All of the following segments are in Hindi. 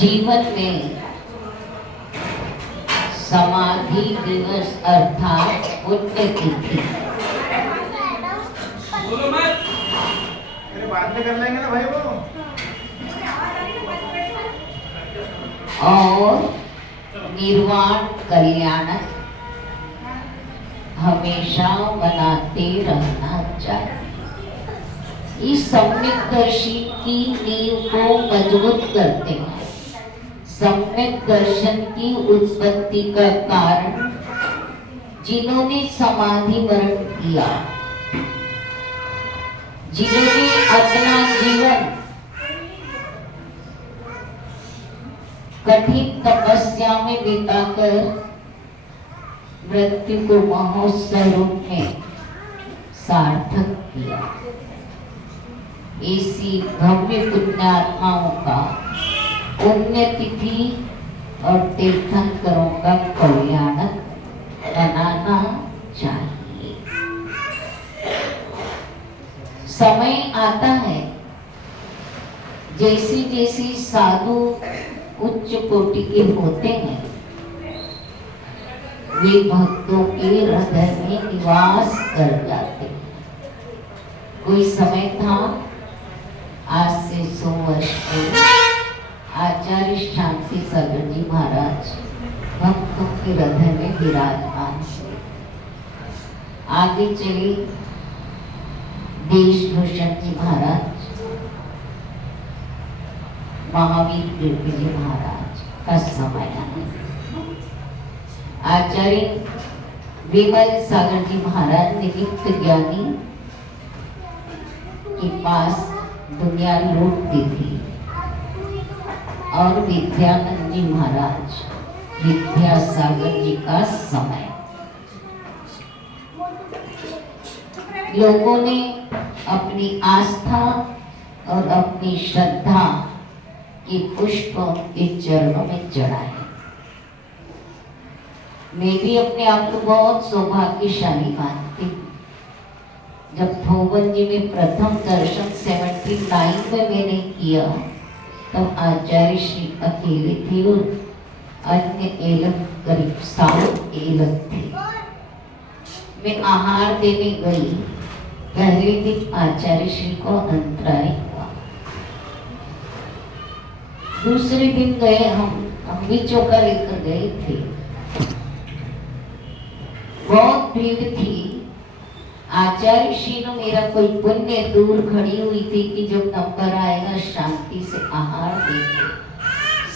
जीवन में समाधि दिवस अर्थात पुण्यतिथि बाद में कर लेंगे ना भाई वो। और निर्वाण कल्याणक हमेशा मनाते रहना चाहिए। इस सम्यक दर्शी की नींव को मजबूत करते हैं। सम्यक दर्शन की उत्पत्ति का कारण जिन्होंने समाधि वर्ण किया, जिन्होंने अपना जीवन कठिन तपस्या में बिताकर मृत्यु को महोत्सव रूप में सार्थक किया, ऐसी भव्य पुण्यात्माओं का पुण्यतिथि और तीर्थंकरों का कल्याणक बनाना चाहिए। समय आता है जैसे जैसे साधु उच्च कोटि के होते हैं, वे भक्तों के हृदय में निवास कर जाते हैं। कोई समय था, आज से 100 वर्ष पूर्व आचार्य शांति सागर जी महाराज भक्तों के हृदय में विराजमान हुए। आगे चले देशभूषण जी महाराज, महावीर कीर्ति जी महाराज का समय आया। आचार्य विमल सागर जी महाराज निमित्त ज्ञानी के पास दुनिया लूटती थी और विद्यानंद जी महाराज विद्यासागर जी का समय। लोगों ने अपनी आस्था और अपनी श्रद्धा के पुष्प उनके चरणों में चढ़ाए। मैं भी अपने आप को बहुत सौभाग्यशाली मानती हूँ। जब थोबन जी में प्रथम दर्शन 79 में मैंने किया, तब आचार्य श्री अकेले थे और अन्य एलक करीब 7 एलक थे। मैं आहार देने गई, पहले दिन आचार्य श्री को अंतराय हुआ। दूसरे दिन गए, हम भी चौका लेकर गए थे। बहुत भीड़ थी। आचार्य श्री ने मेरा कोई पुण्य दूर खड़ी हुई थी कि जब नंबर आएगा शांति से आहार देंगे।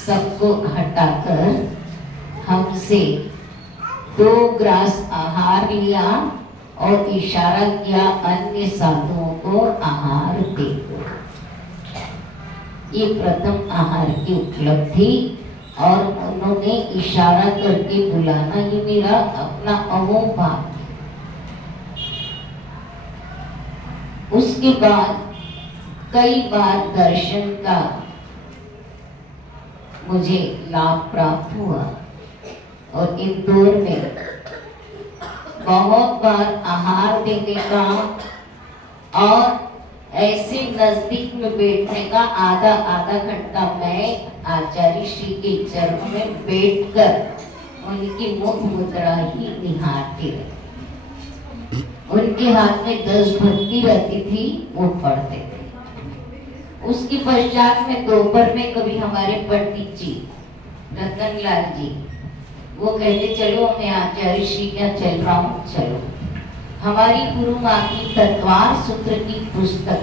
सबको हटाकर हमसे 2 ग्रास आहार लिया और इशारा किया अन्य साधुओं को आहार दे दो। ये प्रथम आहार की उपलब्धि और उन्होंने इशारा करके बुलाना, ये मेरा अपना अमोघ भाग्य। उसके बाद कई बार दर्शन का मुझे लाभ प्राप्त हुआ और इंदौर में बहुत बार आहार देने का और ऐसे नजदीक में बैठने का आधा घंटा मैं आचार्य श्री के चरणों में बैठकर उनकी मुख मुद्रा ही निहारती रही। उनके हाथ में 10 भक्ति रहती थी, वो पढ़ते थे। उसके पश्चात में दोपहर में कभी हमारे पंडित जी रतन लाल जी वो कहते चलो मैं आचार्य श्री क्या चल रहा हूँ, चलो। हमारी गुरु माँ की तत्वार सूत्र की पुस्तक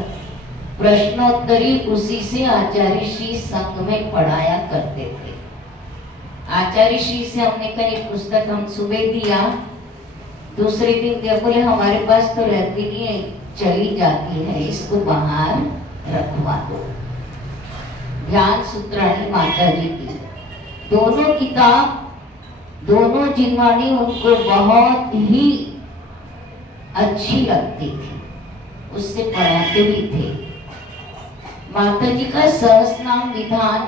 प्रश्नोत्तरी उसी से आचार्य श्री संघ में पढ़ाया करते थे। आचार्य श्री से हमने कहीं पुस्तक हम सुबह दिया, दूसरे दिन दिया, बोले हमारे पास तो रहती नहीं है, चली जाती है, इसको बाहर रखवा दो। ध्यान सूत्राणी माता जी की दोनों किताब, दोनों जिनवाणी उनको बहुत ही अच्छी लगती थी, उससे पढ़ाते भी थे। माता जी का सहस्रनाम विधान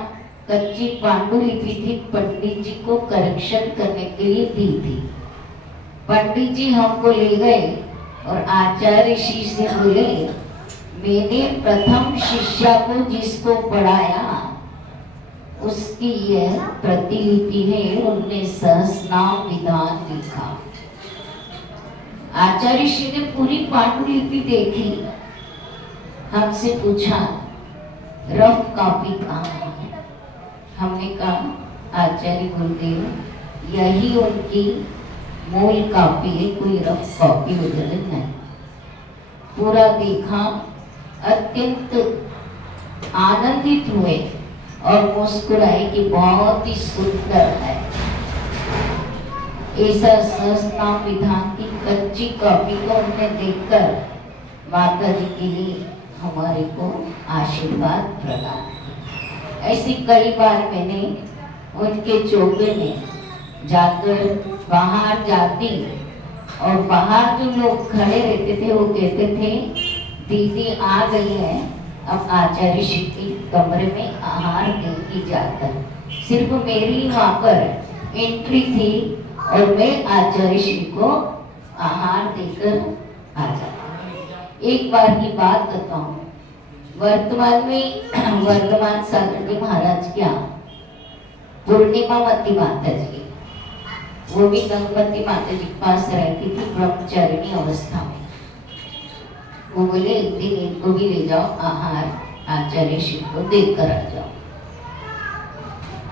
कच्ची पांडुलिपि थी, पंडित जी को करेक्शन करने के लिए दी थी। पंडित जी हमको ले गए और आचार्य श्री से बोले मैंने प्रथम शिष्या को जिसको पढ़ाया उसकी यह प्रतिलिपि है। उनने सहस्रनाम विधान लिखा। आचार्य श्री ने पूरी पांडुलिपि देखी, हमसे पूछा रफ कॉपी कहाँ है। हमने कहा आचार्य गुरुदेव यही उनकी मूल कॉपी है, कोई रफ कॉपी वगैरह नहीं। पूरा देखा, अत्यंत आनंदित हुए और मुस्कुराए कि बहुत ही सुंदर है। ऐसा सहस्रनाम विधान की कच्ची कॉपी को उन्हें देखकर माता जी के लिए हमारे को आशीर्वाद प्रदान। ऐसी कई बार मैंने उनके चौके में जाकर बाहर जाती और बाहर जो लोग खड़े रहते थे वो कहते थे दीदी आ गई है, अब आचार्य श्री के कमरे में आहार दे के जाकर। सिर्फ मेरी वहाँ पर एंट्री थी और मैं आचार्य श्री को आहार देकर आ जाता। एक बार की बात बताऊं, वर्तमान में वर्तमान सागर जी महाराज क्या पूर्णिमा मती माता जी, वो भी गंगवती माता जी के पास रहती थी ब्रह्मचारिणी अवस्था में। वो बोले एक दिन इनको भी ले जाओ आहार, आचार्य श्री को देकर आ जाओ।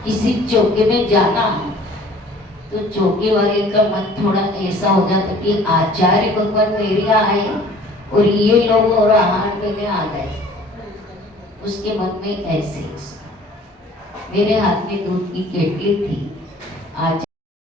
किसी चौके में जाना तो चौकी वाले का मन थोड़ा ऐसा हो जाता कि आचार्य भगवान मेरे यहाँ आए और ये लोग और आहार लेने आ गए। उसके मन में ऐसे मेरे हाथ में दूध की केटली थी। आज